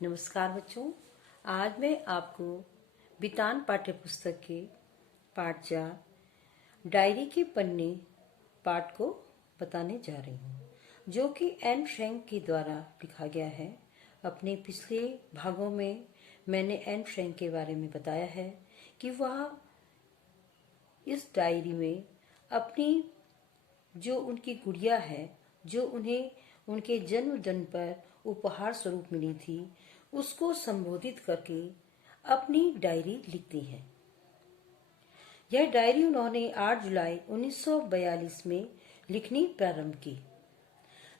नमस्कार बच्चों, आज मैं आपको बितान पाठ्य पुस्तक के पाठ 4 डायरी के पन्ने पाठ को बताने जा रही हूँ, जो कि एन फ्रैंक के द्वारा लिखा गया है। अपने पिछले भागों में मैंने एन फ्रैंक के बारे में बताया है कि वह इस डायरी में अपनी जो उनकी गुड़िया है, जो उन्हें उनके जन्मदिन पर उपहार स्वरूप मिली थी, उसको संबोधित करके अपनी डायरी लिखती हैं। यह डायरी उन्होंने 8 जुलाई 1942 में लिखनी प्रारंभ की,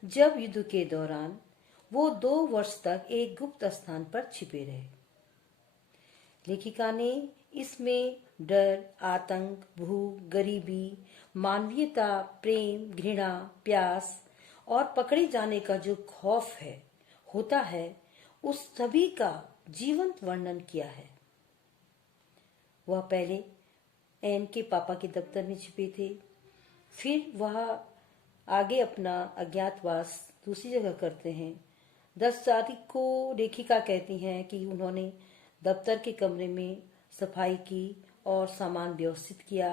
जब युद्ध के दौरान वो 2 वर्ष तक एक गुप्त स्थान पर छिपे रहे। लेखिका ने इसमें डर, आतंक, भूख, गरीबी, मानवीयता, प्रेम, घृणा, प्यास और पकड़े जाने का जो खौफ होता है, उस सभी का जीवंत वर्णन किया है। वह पहले एन के पापा के दफ्तर में छिपे थे, फिर वह आगे अपना अज्ञातवास दूसरी जगह करते हैं। 10 तारीख को लेखिका कहती हैं कि उन्होंने दफ्तर के कमरे में सफाई की और सामान व्यवस्थित किया।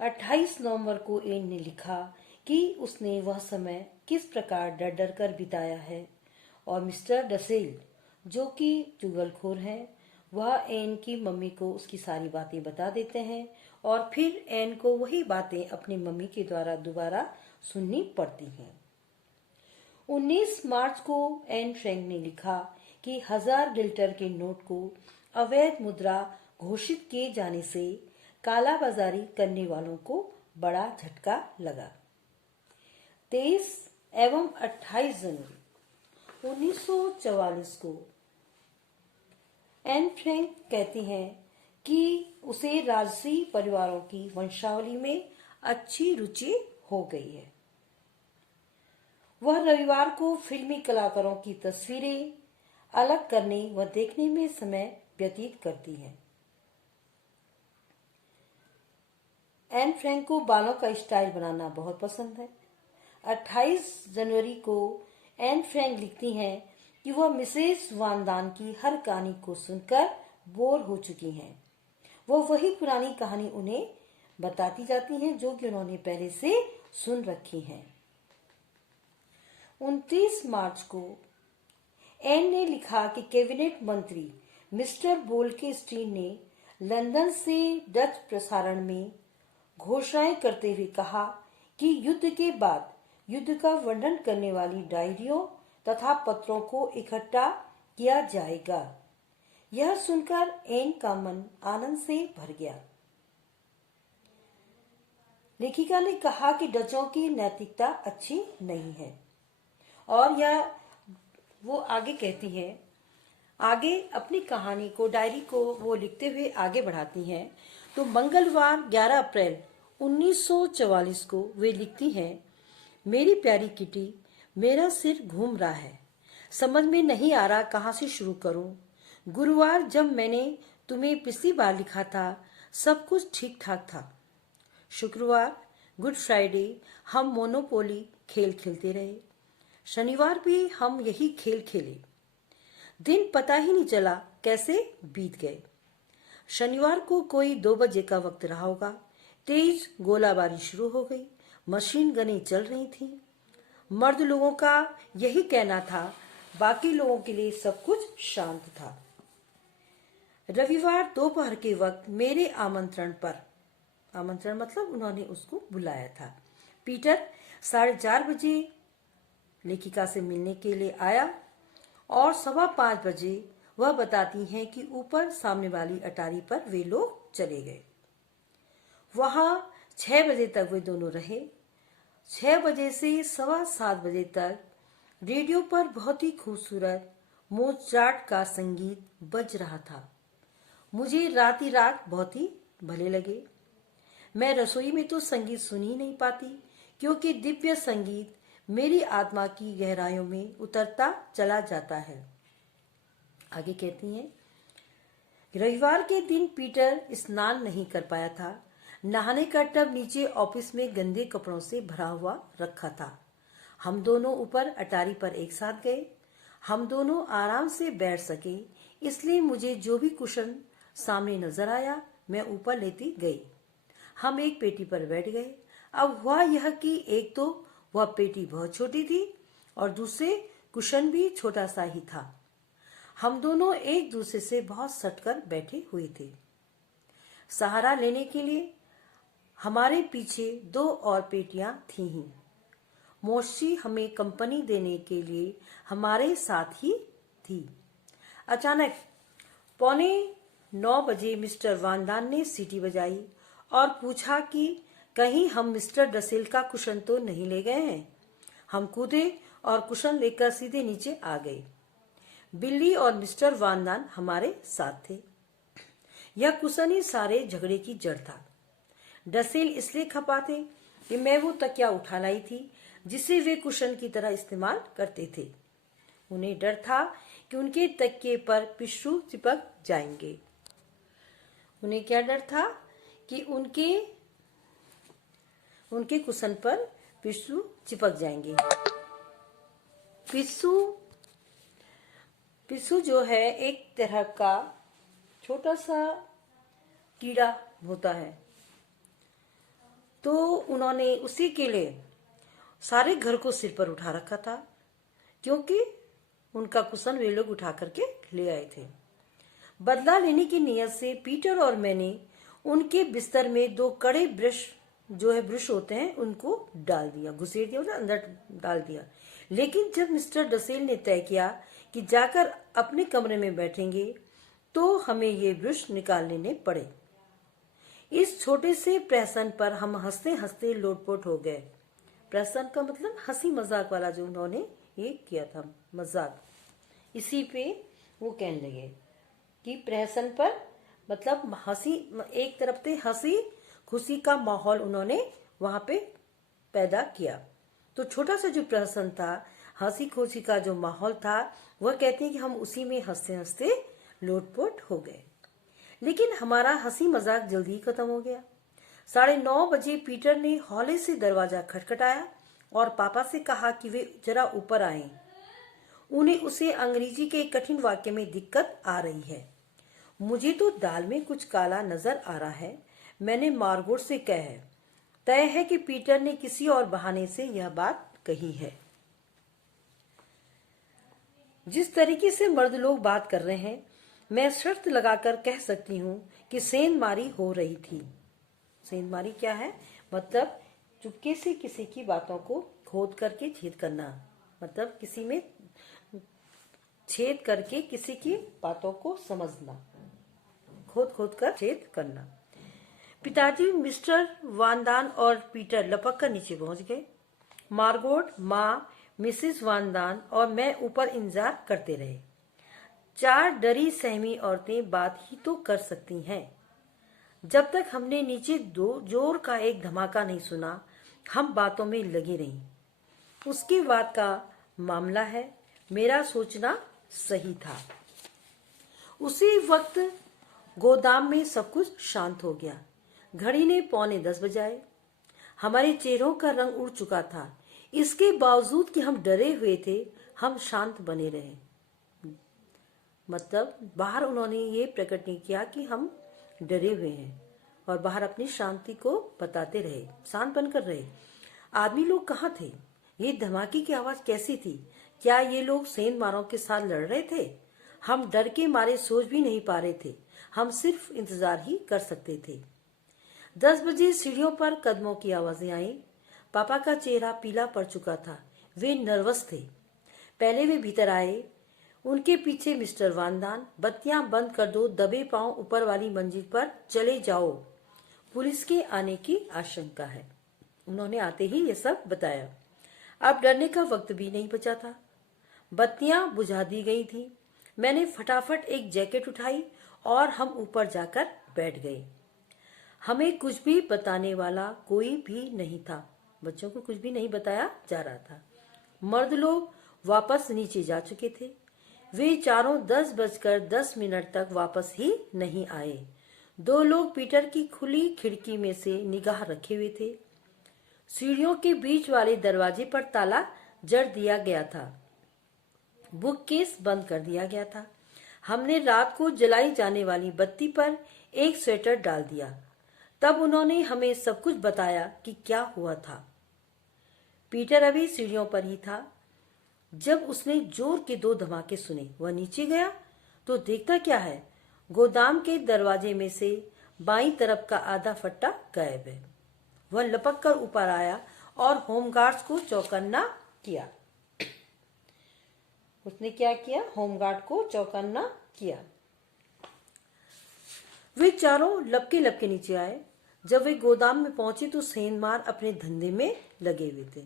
28 नवंबर को एन ने लिखा कि उसने वह समय किस प्रकार डर डर कर बिताया है, और मिस्टर डसेल, जो कि चुगलखोर हैं, वह एन की मम्मी को उसकी सारी बातें बता देते हैं और फिर एन को वही बातें अपनी मम्मी के द्वारा दोबारा सुननी पड़ती हैं। 19 मार्च को एन फ्रैंक ने लिखा कि 1000 गिल्टर के नोट को अवैध मुद्रा घोषित किए जाने से कालाबाजारी करने वालों को बड़ा झटका लगा। 23 एवं 28 जनवरी 1944 को एन फ्रैंक कहती हैं कि उसे राजसी परिवारों की वंशावली में अच्छी रुचि हो गई है। वह रविवार को फिल्मी कलाकारों की तस्वीरें अलग करने व देखने में समय व्यतीत करती है। एन फ्रैंक को बालों का स्टाइल बनाना बहुत पसंद है। 28 जनवरी को एन फ्रैंक लिखती हैं कि वह मिसेस वानदान की हर कहानी को सुनकर बोर हो चुकी हैं। वह वही पुरानी कहानी उन्हें बताती जाती हैं जो कि उन्होंने पहले से सुन रखी हैं। 29 मार्च को एन ने लिखा कि कैबिनेट मंत्री मिस्टर बोल्केस्टीन ने लंदन से डच प्रसारण में घोषणाएं करते हुए कहा कि युद्ध के बाद युद्ध का वर्णन करने वाली डायरियों तथा पत्रों को इकट्ठा किया जाएगा। यह सुनकर एन का मन आनंद से भर गया। लेखिका ने कहा कि डचों की नैतिकता अच्छी नहीं है, और यह वो आगे कहती है, आगे अपनी कहानी को, डायरी को वो लिखते हुए आगे बढ़ाती हैं। तो मंगलवार 11 अप्रैल 1944 को वे लिखती हैं, मेरी प्यारी किटी, मेरा सिर घूम रहा है, समझ में नहीं आ रहा कहाँ से शुरू करूं। गुरुवार जब मैंने तुम्हें पिछली बार लिखा था, सब कुछ ठीक ठाक था। शुक्रवार गुड फ्राइडे हम मोनोपोली खेल खेलते रहे। शनिवार भी हम यही खेल खेले। दिन पता ही नहीं चला कैसे बीत गए। शनिवार को कोई 2 बजे का वक्त रहा होगा। तेज गोलाबारी शुरू हो गई। मशीन गनें चल रही थी। मर्द लोगों का यही कहना था, बाकी लोगों के लिए सब कुछ शांत था। रविवार दोपहर के वक्त मेरे आमंत्रण पर, आमंत्रण मतलब उन्होंने उसको बुलाया था, पीटर 4:30 बजे लेखिका से मिलने के लिए आया और 5:15 बजे वह बताती हैं कि ऊपर सामने वाली अटारी पर वे लोग चले गए। वहां 6 बजे तक वे दोनों रहे। 6 बजे से 7:15 बजे तक रेडियो पर बहुत ही खूबसूरत मोजार्ट का संगीत बज रहा था। मुझे रात ही रात बहुत ही भले लगे। मैं रसोई में तो संगीत सुन ही नहीं पाती, क्योंकि दिव्य संगीत मेरी आत्मा की गहराइयों में उतरता चला जाता है। आगे कहती हैं, रविवार के दिन पीटर स्नान नहीं कर पाया था। नहाने का टब नीचे ऑफिस में गंदे कपड़ों से भरा हुआ रखा था। हम दोनों ऊपर अटारी पर एक साथ गए। हम दोनों आराम से बैठ सके, इसलिए मुझे जो भी कुशन सामने नजर आया मैं ऊपर लेती गई। हम एक पेटी पर बैठ गए। अब हुआ यह कि एक तो वह पेटी बहुत छोटी थी और दूसरे कुशन भी छोटा सा ही था। हम दोनों एक दूसरे से बहुत सटकर बैठे हुए थे। सहारा लेने के लिए हमारे पीछे 2 और पेटियां थीं ही। मोशी हमें कंपनी देने के लिए हमारे साथ ही थी। अचानक 8:45 मिस्टर वानदान ने सीटी बजाई और पूछा कि कहीं हम मिस्टर डसेल का कुशन तो नहीं ले गए हैं। हम कूदे और कुशन लेकर सीधे नीचे आ गए। बिल्ली और मिस्टर वानदान हमारे साथ थे। यह कुशन ही सारे झगड़े की जड़ था। डसेल इसलिए खपा थे कि मैं वो तकिया उठा लाई थी जिसे वे कुशन की तरह इस्तेमाल करते थे। उन्हें डर था कि उनके तकिए पर पिश्रू चिपक जाएंगे। उन्हें क्या डर था कि उनके कुशन पर पिश्रू चिपक जाएंगे। पिस्सू जो है एक तरह का छोटा सा कीड़ा होता है, तो उन्होंने उसी के लिए सारे घर को सिर पर उठा रखा था, क्योंकि उनका कुशन वे लोग उठा करके ले आए थे। बदला लेने की नीयत से पीटर और मैंने उनके बिस्तर में 2 कड़े ब्रश होते हैं उनको डाल दिया, घुसेड़ दिया, मतलब अंदर डाल दिया। लेकिन जब मिस्टर डसेल ने तय किया कि जाकर अपने कमरे में बैठेंगे तो हमें ये ब्रश निकाल लेने पड़े। इस छोटे से प्रहसन पर हम हंसते हंसते लोटपोट हो गए। प्रहसन का मतलब हंसी मजाक वाला जो उन्होंने ये किया था, मजाक। इसी पे वो कहने लगे कि प्रहसन पर मतलब हंसी, एक तरफ से हंसी खुशी का माहौल उन्होंने वहां पे पैदा किया। तो छोटा सा जो प्रहसन था, हंसी खुशी का जो माहौल था, वह कहते हैं कि हम उसी में हंसते हंसते लोटपोट हो गए। लेकिन हमारा हंसी मजाक जल्दी ही खत्म हो गया। 9:30 बजे पीटर ने हौले से दरवाजा खटखटाया और पापा से कहा कि वे जरा ऊपर आएं। उन्हें उसे अंग्रेजी के कठिन वाक्य में दिक्कत आ रही है। मुझे तो दाल में कुछ काला नजर आ रहा है। मैंने मार्गोट से कहा है, तय है कि पीटर ने किसी और बहाने से यह बात कही है। जिस तरीके से मर्द लोग बात कर रहे हैं, मैं शर्त लगाकर कह सकती हूँ कि सेंधमारी हो रही थी। सेंधमारी क्या है? मतलब चुपके से किसी की बातों को खोद करके छेद करना, मतलब किसी में छेद करके किसी की बातों को समझना, खोद कर छेद करना। पिताजी मिस्टर वानदान और पीटर लपक कर नीचे पहुंच गए। मार्गोट, माँ, मिसेस वानदान और मैं ऊपर इंतजार करते रहे। 4 डरी सहमी औरतें बात ही तो कर सकती हैं। जब तक हमने नीचे जोर का एक धमाका नहीं सुना, हम बातों में लगी रहीं। उसके बाद का मामला है, मेरा सोचना सही था। उसी वक्त गोदाम में सब कुछ शांत हो गया। घड़ी ने 9:45 बजाए। हमारे चेहरों का रंग उड़ चुका था। इसके बावजूद कि हम डरे हुए थे, हम शांत बने रहे। मतलब बाहर उन्होंने ये प्रकट नहीं किया कि हम डरे हुए हैं और बाहर अपनी शांति को बताते रहे, शांत बनकर रहे। आदमी लोग कहाँ थे? ये धमाके की आवाज कैसी थी? क्या ये लोग सेंधमारों के साथ लड़ रहे थे? हम डर के मारे सोच भी नहीं पा रहे थे। हम सिर्फ इंतजार ही कर सकते थे। 10 बजे सीढ़ियों पर कदमों की आवाजें आई। पापा का चेहरा पीला पड़ चुका था। वे नर्वस थे। पहले वे भीतर आए। उनके पीछे मिस्टर वानदान, बत्तियां बंद कर दो, दबे पांव ऊपर वाली मंजिल पर चले जाओ, पुलिस के आने की आशंका है। उन्होंने आते ही ये सब बताया। अब डरने का वक्त भी नहीं बचा था। बत्तियां बुझा दी गई थी। मैंने फटाफट एक जैकेट उठाई और हम ऊपर जाकर बैठ गए। हमें कुछ भी बताने वाला कोई भी नहीं था। बच्चों को कुछ भी नहीं बताया जा रहा था। मर्द लोग वापस नीचे जा चुके थे। वे चारों 10:10 तक वापस ही नहीं आए। 2 लोग पीटर की खुली खिड़की में से निगाह रखे हुए थे। सीढ़ियों के बीच वाले दरवाजे पर ताला जड़ दिया गया था। बुक केस बंद कर दिया गया था। हमने रात को जलाई जाने वाली बत्ती पर एक स्वेटर डाल दिया। तब उन्होंने हमें सब कुछ बताया कि क्या हुआ था। पीटर अभी सीढ़ियों पर ही था जब उसने जोर के 2 धमाके सुने। वह नीचे गया तो देखता क्या है, गोदाम के दरवाजे में से बाईं तरफ का आधा फट्टा गायब है। वह लपक कर ऊपर आया और होमगार्ड्स को चौकन्ना किया। उसने क्या किया? होमगार्ड को चौकन्ना किया। वे चारों लपके लपके नीचे आए। जब वे गोदाम में पहुंचे तो सेंधमार अपने धंधे में लगे हुए थे।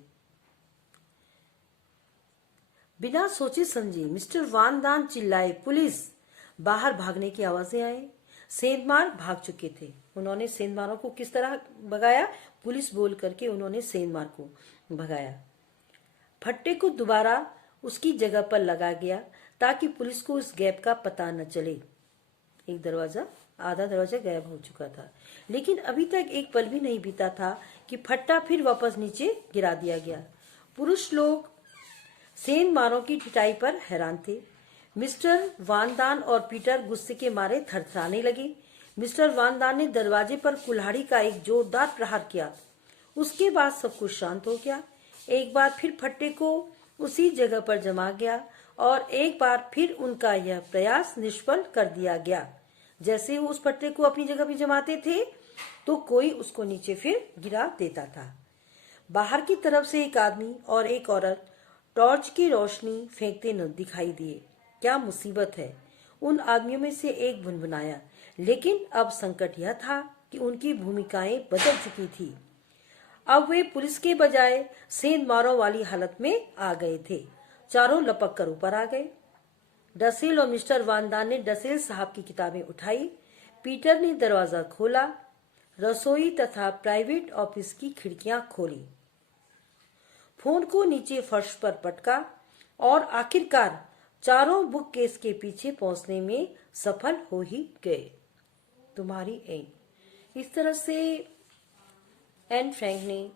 बिना सोचे समझे मिस्टर वान दान चिल्लाए, पुलिस! बाहर भागने की आवाजें आई। सेंधमार भाग चुके थे। उन्होंने सेंधमारों को किस तरह भगाया? पुलिस बोल करके उन्होंने सेंधमार को भगाया। फट्टे को दोबारा उसकी जगह पर लगा गया ताकि पुलिस को उस गैप का पता न चले। आधा दरवाजा गायब हो चुका था, लेकिन अभी तक एक पल भी नहीं बीता था कि फट्टा फिर वापस नीचे गिरा दिया गया। पुरुष लोग सेंधमारों की पिटाई पर हैरान थे। मिस्टर वान दान और पीटर गुस्से के मारे थरथराने लगे। मिस्टर वान दान ने दरवाजे पर कुल्हाड़ी का एक जोरदार प्रहार किया। उसके बाद सब कुछ शांत हो गया। एक बार फिर फट्टे को उसी जगह पर जमा गया और एक बार फिर उनका यह प्रयास निष्फल कर दिया गया। जैसे वो उस फट्टे को अपनी जगह पर जमाते थे तो कोई उसको नीचे फिर गिरा देता था। बाहर की तरफ से एक आदमी और एक औरत टॉर्च की रोशनी फेंकते न दिखाई दिए। क्या मुसीबत है! उन आदमियों में से एक भुनभुनाया। लेकिन अब संकट यह था कि उनकी भूमिकाएं बदल चुकी थी। अब वे पुलिस के बजाय सेंधमारों वाली हालत में आ गए थे। चारों लपक कर ऊपर आ गए। डसेल और मिस्टर वान दान ने डसेल साहब की किताबें उठाई। पीटर ने दरवाजा खोला, रसोई तथा प्राइवेट ऑफिस की खिड़कियां खोली, फोन को नीचे फर्श पर पटका और आखिरकार चारों बुक केस के पीछे पहुंचने में सफल हो ही गए। तुम्हारी एन। इस तरह से एन फ्रैंक ने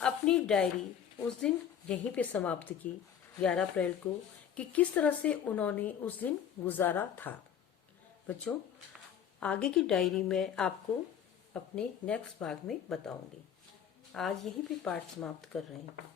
अपनी डायरी उस दिन यहीं पे समाप्त की, 11 अप्रैल को, कि किस तरह से उन्होंने उस दिन गुजारा था। बच्चों, आगे की डायरी में आपको अपने नेक्स्ट भाग में बताऊंगी। आज यहीं पे पाठ समाप्त कर रहे हैं।